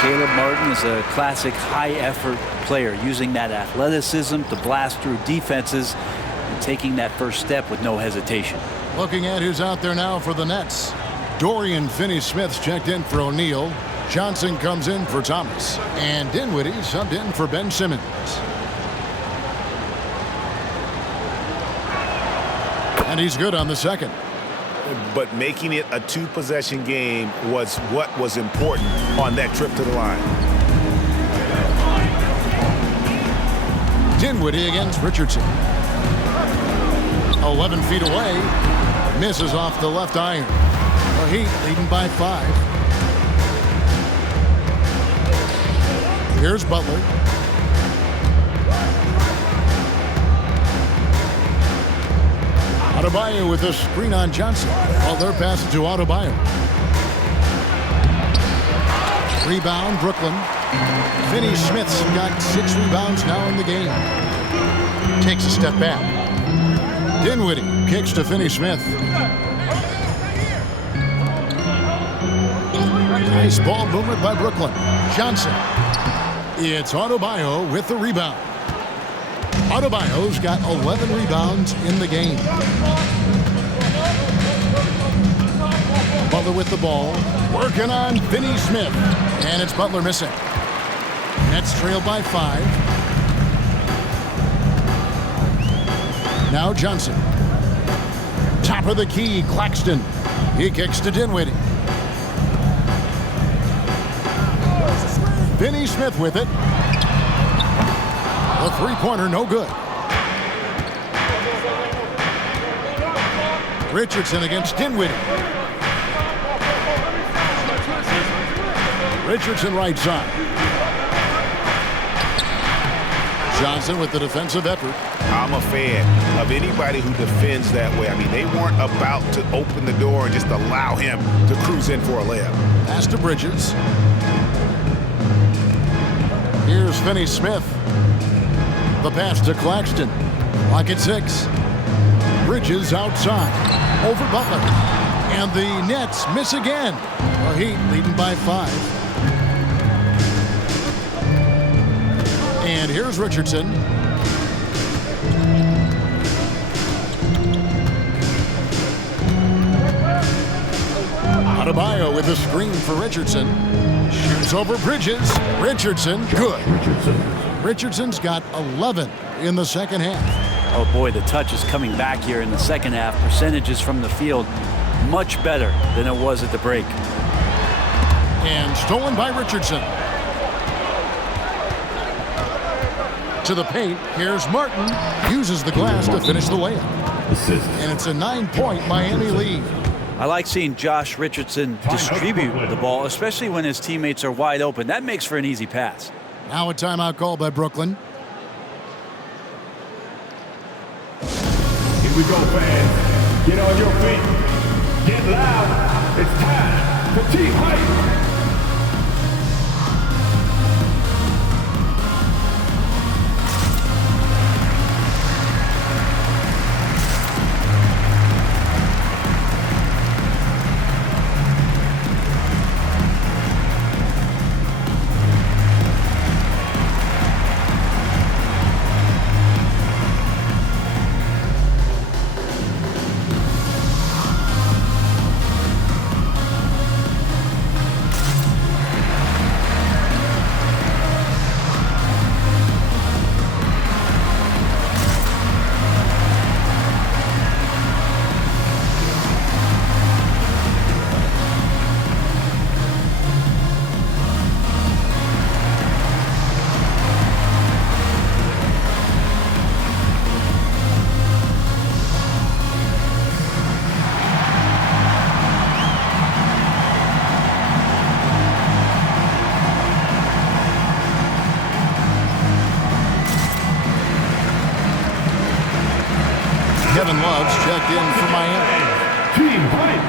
Caleb Martin is a classic high-effort player, using that athleticism to blast through defenses and taking that first step with no hesitation. Looking at who's out there now for the Nets. Dorian Finney-Smith's checked in for O'Neal. Johnson comes in for Thomas. And Dinwiddie subbed in for Ben Simmons. And he's good on the second. But making it a two-possession game was what was important on that trip to the line. Dinwiddie against Richardson. 11 feet away. Misses off the left iron. The Heat leading by 5. Here's Butler. Adebayo with a screen on Johnson. Butler passes to Adebayo. Rebound, Brooklyn. Finney-Smith's got 6 rebounds now in the game. Takes a step back. Dinwiddie kicks to Finney-Smith. Nice ball movement by Brooklyn. Johnson. It's Adebayo with the rebound. Adebayo's got 11 rebounds in the game. Butler with the ball. Working on Finney-Smith. And it's Butler missing. Nets trail by 5. Now Johnson. Top of the key, Claxton. He kicks to Dinwiddie. Finney-Smith with it. The three-pointer, no good. Richardson against Dinwiddie. Richardson right side. Johnson with the defensive effort. I'm a fan of anybody who defends that way. I mean, they weren't about to open the door and just allow him to cruise in for a layup. Pass to Bridges. Here's Finney-Smith. The pass to Claxton. Clock at 6. Bridges outside. Over Butler. And the Nets miss again. The Heat leading by 5. And here's Richardson. Adebayo with a screen for Richardson. Shoots over Bridges. Richardson, good. Richardson's got 11 in the second half. Oh boy, the touch is coming back here in the second half. Percentages from the field much better than it was at the break. And stolen by Richardson. To the paint, here's Martin. Uses the glass to finish the layup. And it's a 9-point Miami lead. I like seeing Josh Richardson distribute the ball, especially when his teammates are wide open. That makes for an easy pass. Now a timeout call by Brooklyn. Here we go, fans. Get on your feet. Get loud. It's time for team hype. Kevin Love's checked in for Miami. Team Hype.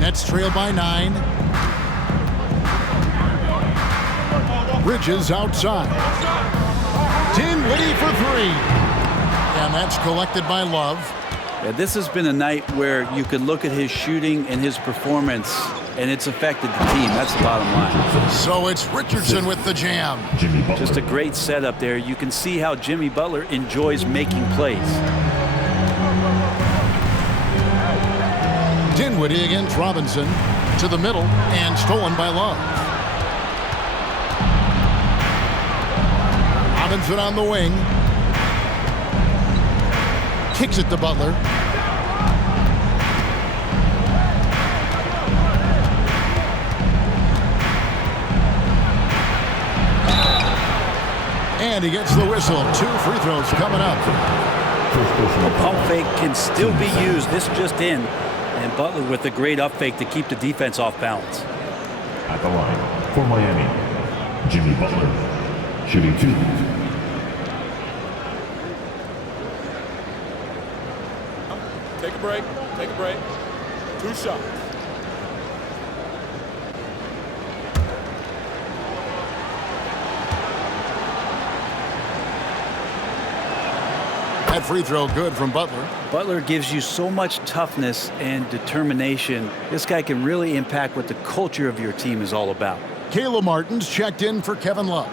Nets trail by 9. Bridges outside. Dinwiddie for 3. And that's collected by Love. Yeah, this has been a night where you could look at his shooting and his performance, and it's affected the team. That's the bottom line. So it's Richardson with the jam. Just a great setup there. You can see how Jimmy Butler enjoys making plays. Dinwiddie against Robinson to the middle and stolen by Love. Robinson on the wing. Kicks it to Butler. And he gets the whistle. 2 free throws coming up. The pump fake can still be used. This just in. And Butler with a great up fake to keep the defense off balance. At the line for Miami, Jimmy Butler, shooting 2. Take a break. Take a break. 2 shots. That free throw good from Butler. Butler gives you so much toughness and determination. This guy can really impact what the culture of your team is all about. Caleb Martin's checked in for Kevin Love.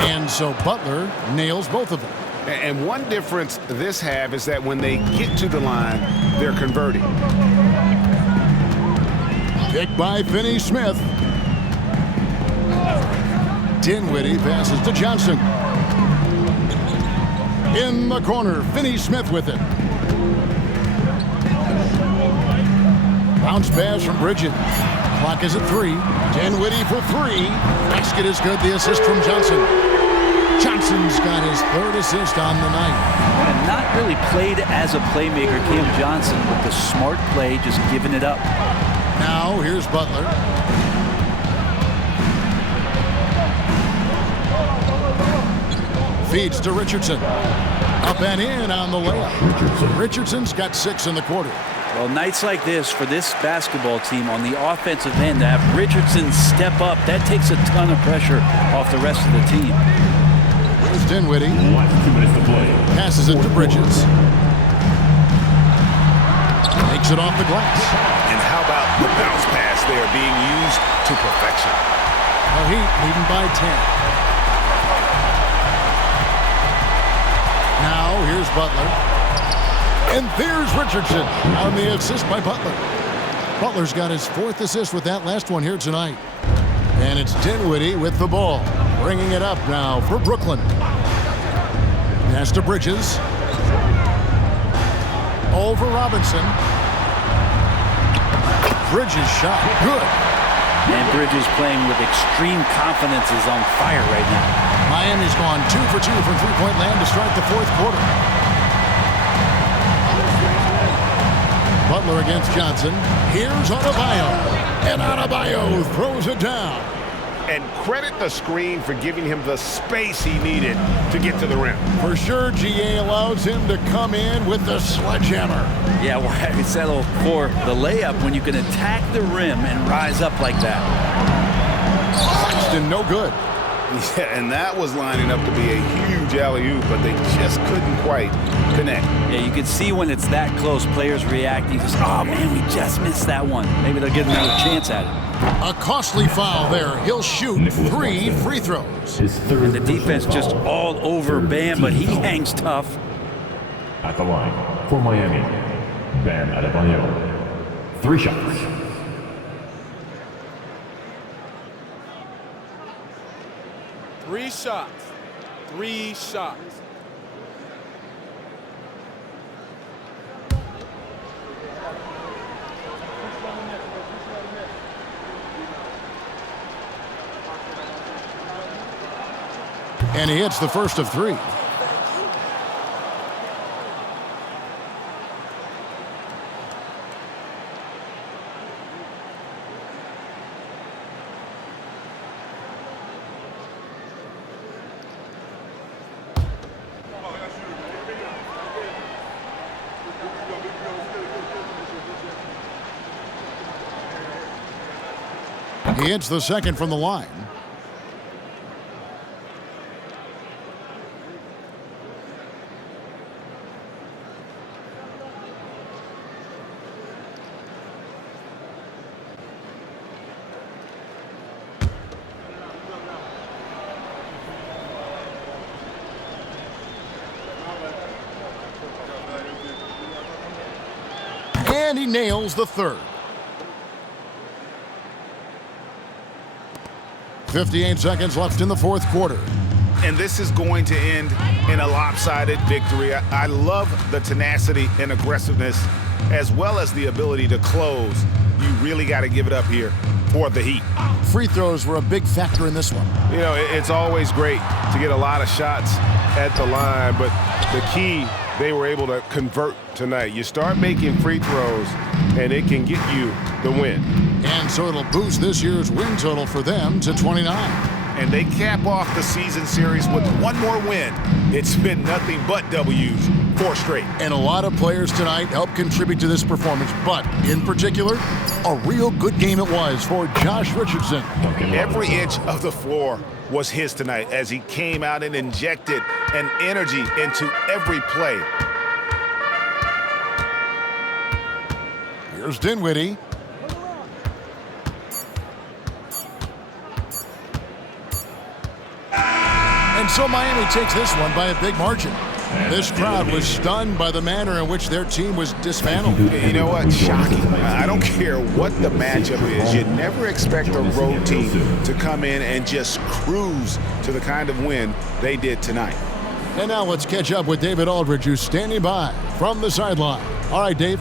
And so Butler nails both of them. And one difference this have is that when they get to the line, they're converting. Picked by Finney-Smith. Dinwiddie passes to Johnson. In the corner, Finney-Smith with it. Bounce pass from Bridges. Clock is at 3. Dinwiddie for 3. Basket is good. The assist from Johnson. Johnson's got his 3rd assist on the night. And not really played as a playmaker, Cam Johnson, with the smart play, just giving it up. Now here's Butler. Feeds to Richardson. Up and in on the layup. Richardson's got 6 in the quarter. Well, nights like this for this basketball team on the offensive end, to have Richardson step up, that takes a ton of pressure off the rest of the team. Here's Dinwiddie. 2 minutes to play. Passes it to Bridges. Takes it off the glass. And how about the bounce pass there being used to perfection? The Heat leading by 10. Now here's Butler. And there's Richardson on the assist by Butler. Butler's got his 4th assist with that last one here tonight. And it's Dinwiddie with the ball. Bringing it up now for Brooklyn. Pass to Bridges. Over Robinson. Bridges shot. Good. And Bridges playing with extreme confidence is on fire right now. Miami's gone 2 for 2 from three-point land to start the 4th quarter. Butler against Johnson. Here's Adebayo. And Adebayo throws it down. And credit the screen for giving him the space he needed to get to the rim. For sure, GA allows him to come in with the sledgehammer. Yeah, why settle for the layup when you can attack the rim and rise up like that? Claxton, no good. Yeah, and that was lining up to be a huge alley-oop, but they just couldn't quite connect. Yeah, you can see when it's that close, players reacting. Just, oh, man, we just missed that one. Maybe they'll get another chance at it. A costly foul there. He'll shoot 3 free throws. And the defense just all over Bam, but he hangs tough. At the line for Miami, Bam Adebayo. 3 shots. Three shots. And he hits the first of 3. He hits the second from the line. And he nails the third. 58 seconds left in the fourth quarter. And this is going to end in a lopsided victory. I love the tenacity and aggressiveness as well as the ability to close. You really got to give it up here for the Heat. Free throws were a big factor in this one. You know, it's always great to get a lot of shots at the line, but the key, they were able to convert tonight. You start making free throws, and it can get you the win. And so it'll boost this year's win total for them to 29. And they cap off the season series with one more win. It's been nothing but W's, 4 straight. And a lot of players tonight helped contribute to this performance, but in particular, a real good game it was for Josh Richardson. Every inch of the floor was his tonight as he came out and injected an energy into every play. Here's Dinwiddie. And so Miami takes this one by a big margin. This crowd was stunned by the manner in which their team was dismantled. You know what? Shocking. I don't care what the matchup is. You never expect a road team to come in and just cruise to the kind of win they did tonight. And now let's catch up with David Aldridge, who's standing by from the sideline. All right, Dave.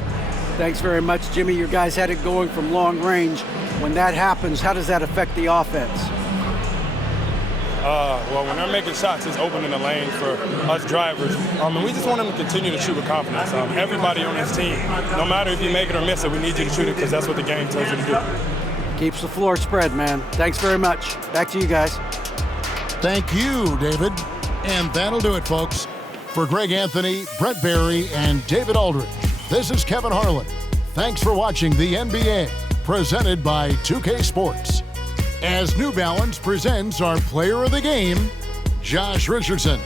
Thanks very much, Jimmy. You guys had it going from long range. When that happens, how does that affect the offense? Well, when they're making shots, it's opening the lane for us drivers. And we just want them to continue to shoot with confidence. Everybody on this team, no matter if you make it or miss it, we need you to shoot it because that's what the game tells you to do. Keeps the floor spread, man. Thanks very much. Back to you guys. Thank you, David. And that'll do it, folks. For Greg Anthony, Brett Barry, and David Aldridge, this is Kevin Harlan. Thanks for watching the NBA, presented by 2K Sports. As New Balance presents our player of the game, Josh Richardson.